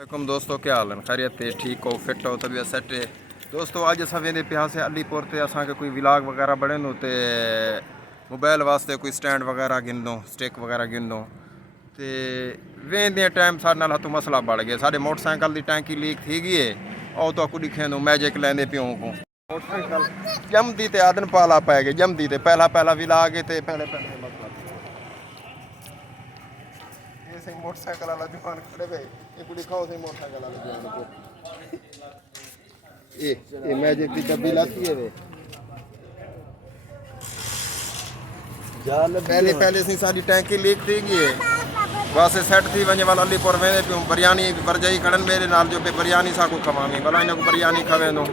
वालेकुम दोस्तों, क्या हाल है? खैरियत है? ठीक हो? फिट हो? तबीयत सेट है? दोस्तों अज अस वेंदे पिया से अलीपुर ते असांखे कोई विलाग वगैरह बने तो मोबाइल वास्ते कोई स्टैंड वगैरह गिनदो स्टिक वगैरह गिनदो तो वेंदे टाइम साढ़े नाल हथ मसला बढ़ गया। साढ़े मोटरसाइकिल की टैंकी लीक थी गई है और तो कुछ दिखे मैजिक लेंदे प्यों को मोटरसाइकिल जमदी ते आदन पाला पै गए जमदी ते पहला पहला विलाग ते पहले पहले मसला सही मोटरसाइकिल वाला दुकान खड़े पे ये कुड़ी खाओ सही मोटरसाइकिल वाला दुकान को ये मैजिक की डब्बी लाती है वे जाल पहले पहले से सारी टैंकी लीक थी गई है बस सेट थी वने वाला अलीपुर वेंदे पियो बिरयानी वरजाई खड़न मेरे नाल जो पे बिरयानी सा को खवामी भला इन को बिरयानी खवे नो।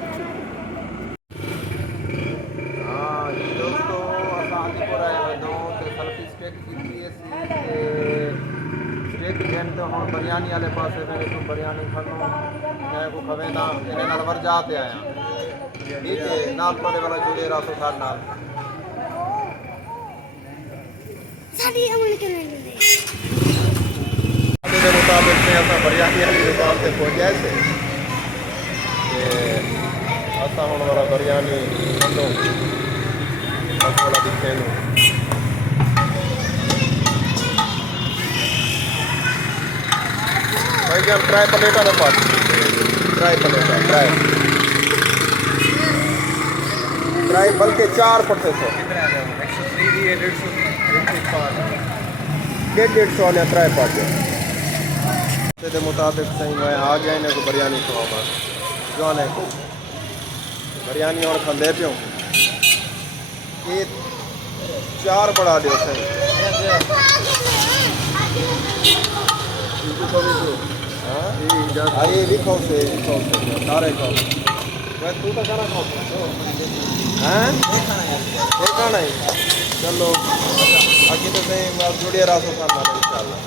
हां दोस्तों असा अलीपुर आए दो ते सेल्फी स्टिक की स्टेक गेम तो हम बिरयानी वाले पास मेरे को बिरयानी खानो मैं को खवे ना इन्हें नाल वर जाते आया ठीक है नाल वाले वाला जुड़े रासो साथ नाल सारी अमल के नहीं के मुताबिक से असा बिरयानी वाली दुकान से पहुंचे थे असा हुन वाला बिरयानी खानो मसाला दिखे नो भाई जान ट्राई प्लेटा दे पास ट्राई प्लेटा ट्राई बल्कि 4 पड़ते सो के 150 वाले ट्राई पाते के मुताबिक सही मैं आ गया इन्हें को बिरयानी खवावा जो आने को बिरयानी और खंदे पियो ये 4 बढ़ा दो सही हाँ ये भी खाओ से सारे खाओ मैं तू तो खाना खाओ हैं ये खाना है चलो आगे तो सही बात जुड़िए रासो खाना इंशाल्लाह।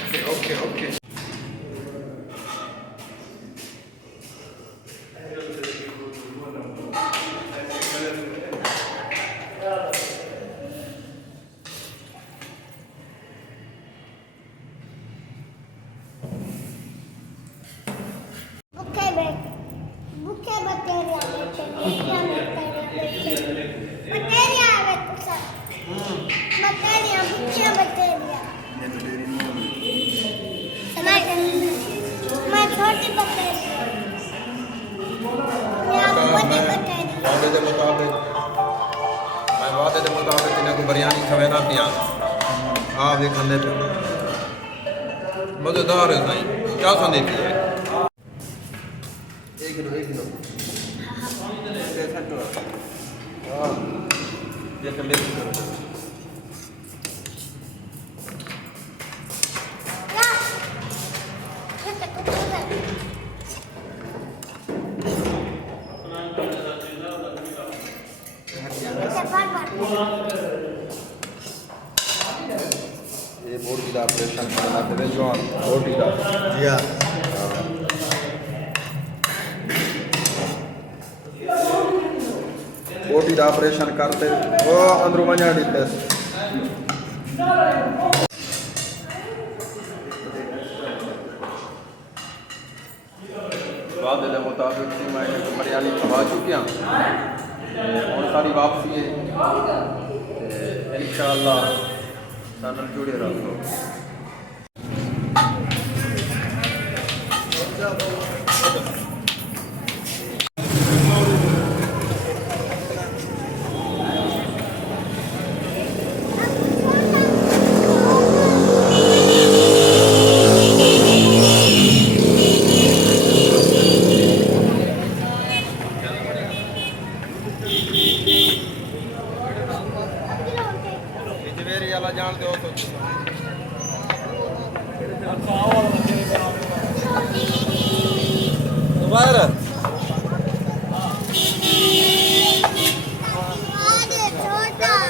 ओके ओके ओके बुके बटेरिया है तो सर बटेरिया बुके बटेरिया मैं छोटी बटेरिया वादे के मुताबिक इन्हें को बिरयानी खवे ना पिया हाँ वे खंदे पे मज़ेदार है साईं क्या खंदे पिए एक किलो हाँ ये कर ले ये बोटी का ऑपरेशन करना है जॉन बोटी का जी हाँ बोटी का ऑपरेशन करते वो अंदर वजह दी वादे के मुताबिक से मैं बिरयानी खवा चुकिया और सारी वापसी है इंशाअल्लाह सानल जुड़े रहो। जान दो दोबारा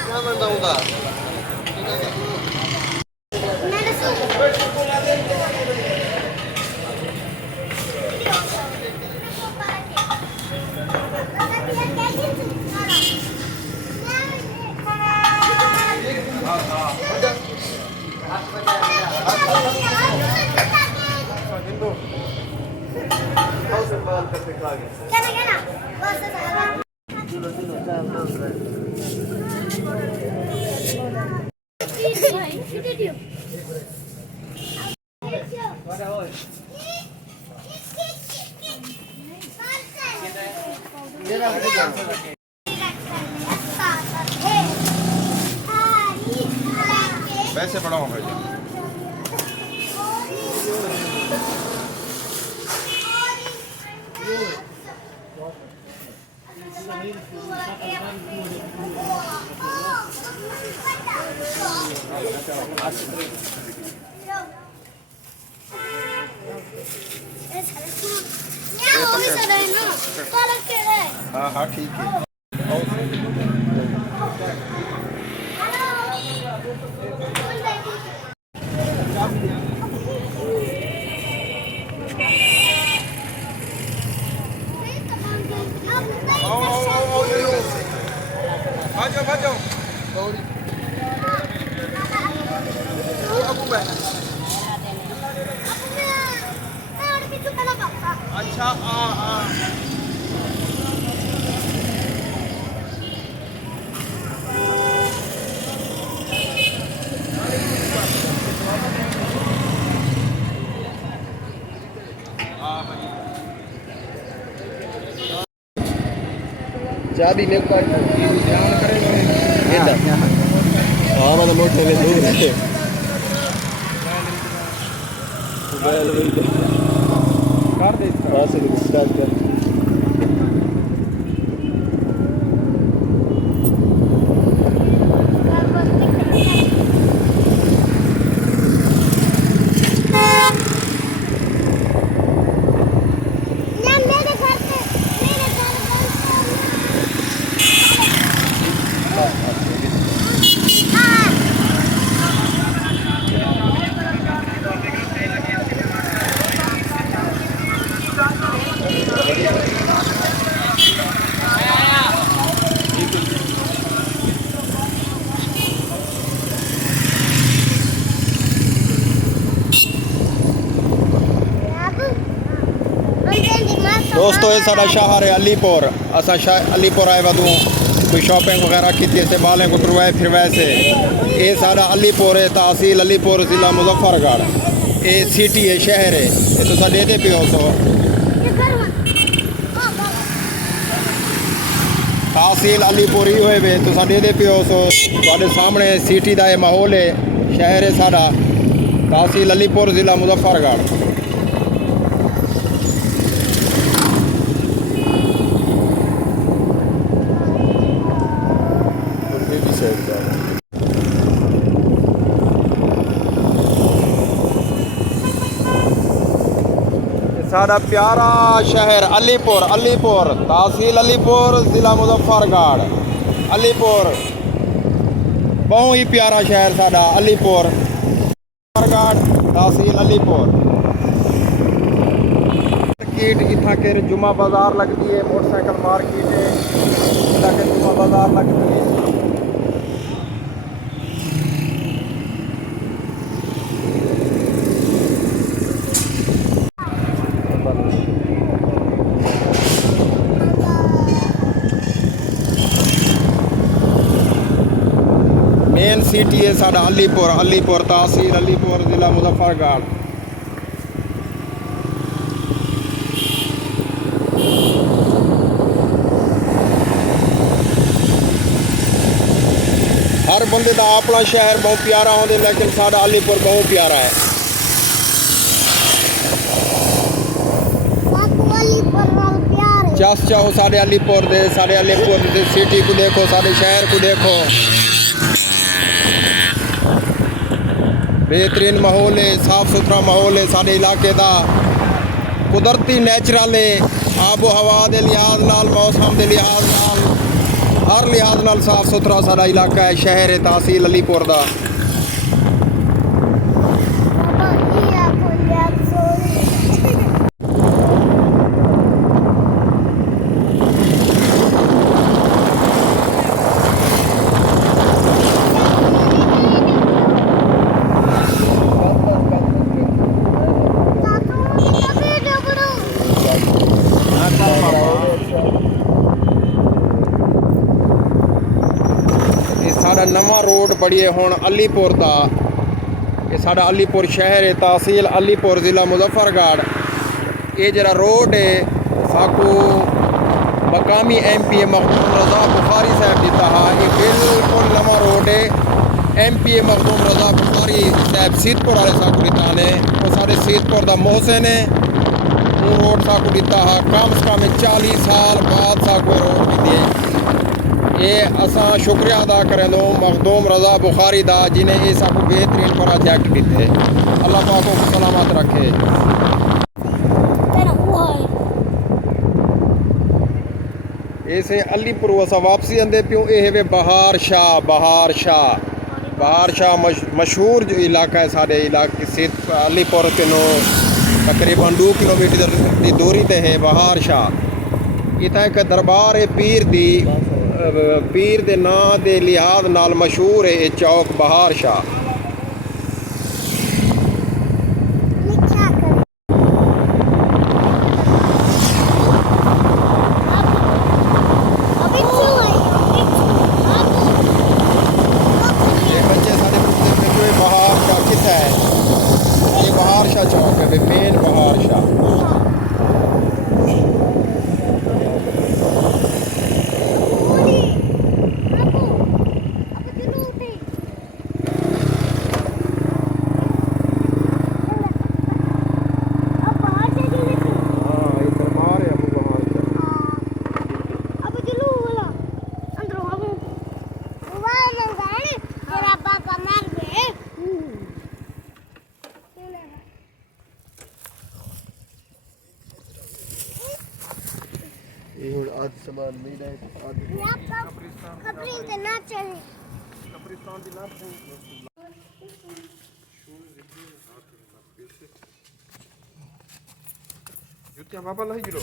क्या बनता होगा कहना बस पैसे बढ़ाओ भाई। हाँ हाँ ठीक है। भाजो भाजो अबू बहन अच्छा चाबी मेरे पास ध्यान करेंगे। हाँ मतलब मोटे में दूर है कर दे इसका। वहाँ से स्टार्ट कर दोस्तों ये साडा शहर है अलीपुर। असा अलीपुर आए वदू कोई शॉपिंग वगैरह की से बालें को टुरवाए फिरवाए से ये साडा अलीपुर है, तहसील अलीपुर, ज़िला मुजफ्फरगढ़। ये सिटी है, शहर है। ये तो दे दे पियो सो तहसील अलीपुर ही हुए वे तो दे दे पियो सो तुहाडे सामने सिटी का ये माहौल है, शहर है साडा तहसील अलीपुर, ज़िला मुजफ्फरगढ़। साडा प्यारा शहर अलीपुर, अलीपुर तहसील अलीपुर, ज़िला मुजफ्फरगढ़। अलीपुर बहुत ही प्यारा शहर साडा अलीपुर, मुजफ्फरगढ़ तहसील अलीपुर। मार्केट इतना के जुमा बाजार लगती है, मोटरसाइकिल मार्केट है, इतना के जुमा बाजार लगती है। मेन सिटी है साडा अलीपुर, अलीपुर तहसील अलीपुर, ज़िला मुजफ्फरगढ़। हर बंदे का अपना शहर बहुत प्यारा होंगे, लेकिन साडा अलीपुर बहुत प्यारा है। चस चाहो साडे अलीपुर दे सिटी को देखो, साडे शहर को देखो। बेहतरीन माहौल है, साफ सुथरा माहौल है साडे इलाके का। कुदरती नेचुरल है, आबो हवा के लिहाज नाल, मौसम के लिहाज नाल, हर लिहाज नाल साफ सुथरा साडा इलाका है, शहर है तहसील अलीपुर का। साडा नवा रोड बड़िए हुण अलीपुर दा। ये साडा अलीपुर शहर है, तहसील अलीपुर, ज़िला मुजफ्फरगढ़। ये जरा रोड है साकू मकामी MP मखदूम रज़ा बुखारी साहब दिता है। ये बिल्कुल नवा रोड है। MP मखदूम रज़ा बुखारी साहब सीतपुर वाले साकू दिता ने। वो साढ़े सीतपुर दा मोहसिन है। वो रोड साकू दिता है कम से कम 40 साल बाद साकू रोड दिए। ये असा शुक्रिया अदा करें दो मखदूम रज़ा बुखारी दा, जिन्हें ये साकू बेहतरीन प्रोजेक्ट दिते। अल्लाह पाक को सलामत रखे। तेरा हुआ है ऐसे अलीपुर असा वापसी आंदे पियो। ये वे बहार शाह मशहूर जो इलाका है साढ़े इलाके से अलीपुर तिनो तकरीबन 2 किलोमीटर की दूरी ते है बहार शाह। इतना एक दरबार है पीर दे नां दे लिहाज नाल मशहूर है ये चौक बहार शाह। लिखा कर अभी क्यों है ये बच्चे साढ़े पूछते पे जो ये बहार शाह कितना है। ये बहार शाह चौक है, मेन बहार शाह। ये हुण आज सामान नहीं रहे आज कपड़े से ना चले जुतियां बाबा लाई गिलो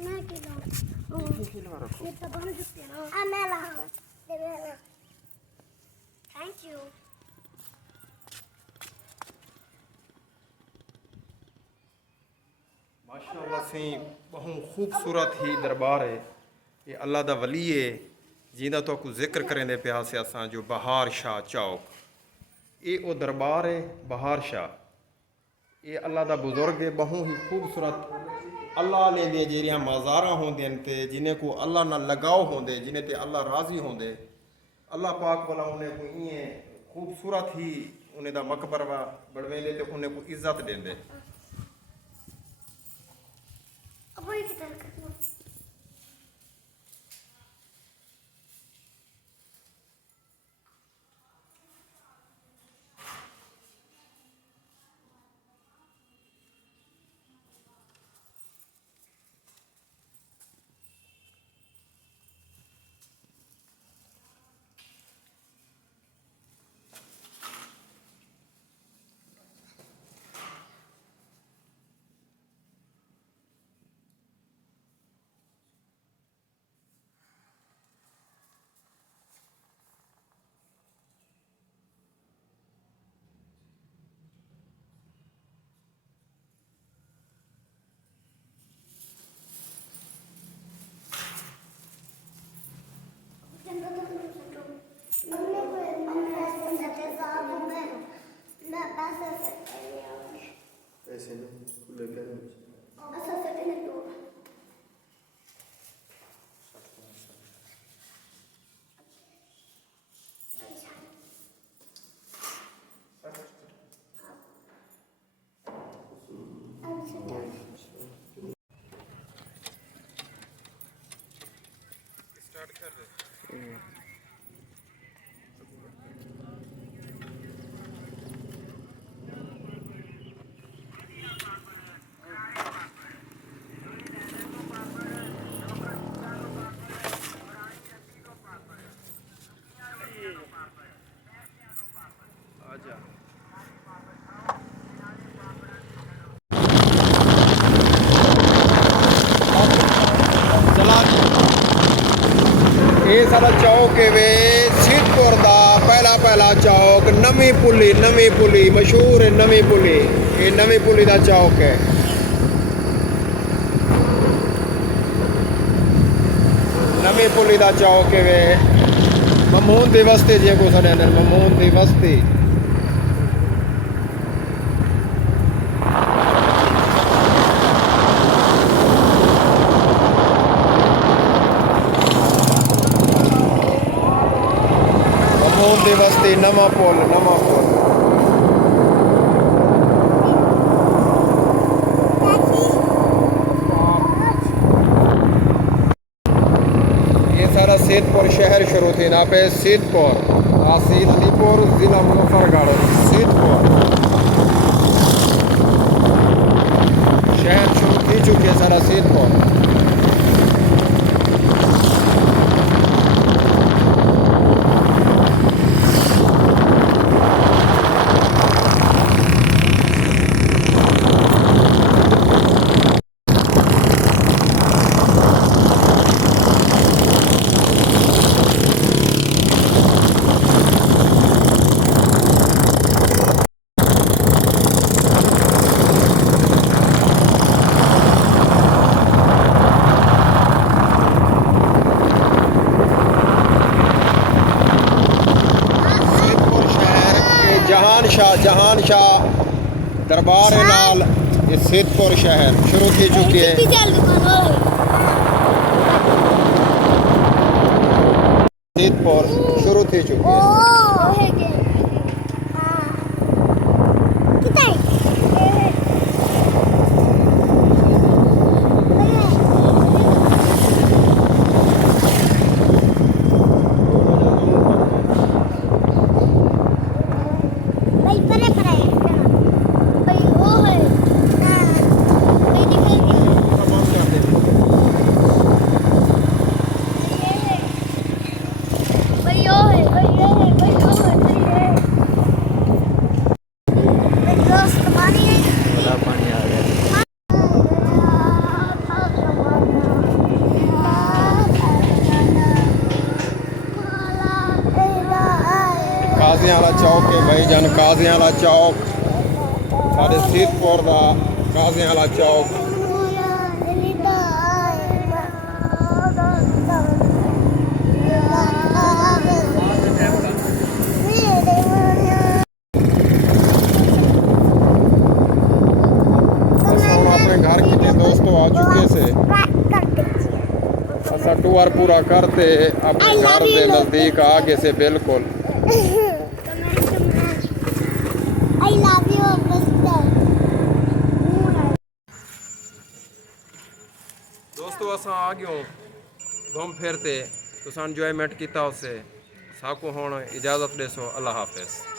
ना किलो ये तो बन चुके ना आ मैं ला दे मेरा थैंक यू माशाअल्लाह से बहुत खूबसूरत ही दरबार है। ये अल्लाह दा वली है जिंदा तो को जिक्र करेंदे पिया से असां जो बहार शाह चौक। ये वो दरबार है बहार शाह। ये अल्लाह दा बुजुर्ग है बहुत ही खूबसूरत। अल्लाह ने दे जेरिया मज़ारा होंदे ते जिन्हें को अल्लाह ना लगाव होंदे जिन्हें ते अल्लाह राज़ी होंदे। अल्लाह पाक वाला उन्हें को इए खूबसूरत ही उन्हें दा मकबरा बढ़वेंदे ते उन्हें को इज्जत देंदे। अब ये किधर करना ऐसे ना खुले कर स्टार्ट कर दे। आजा चला ये सारा चौक है वे सीतपुर दा पहला चौक नवी पुली मशहूर है नवी पुली। ये नवी पुली दा चौक है। नवी पुली दा चौक है वे ममून दे वास्ते जेको साडे अंदर ममून दे वास्ते ममून दे वास्ते नवा पुल सारा सैदपुर शहर शुरू थी ना पे सैदपुर तहसील अलीपुर जिला मुजफ्फरगढ़ सैदपुर शहर शुरू थी चुके हैं सारा सैदपुर। जहान शाह दरबार नाल ये सैदपुर शहर शुरू की चुकी है। सैदपुर शुरू थी चुकी है। काजियां वाला चौक है भाई जान, काजियां वाला चौक साढ़े सैदपुर का काजियां वाला चौक। अपने घर कितने दोस्तों आ चुके से असा टूर पूरा करते अपने घर के नजदीक आगे से बिल्कुल। I love you, Mr. दोस्तों असा आ गयो घूम फिरते तुसा एंजॉयमेंट किया उससे साकू हुण इजाज़त देसो। अल्लाह हाफिज़।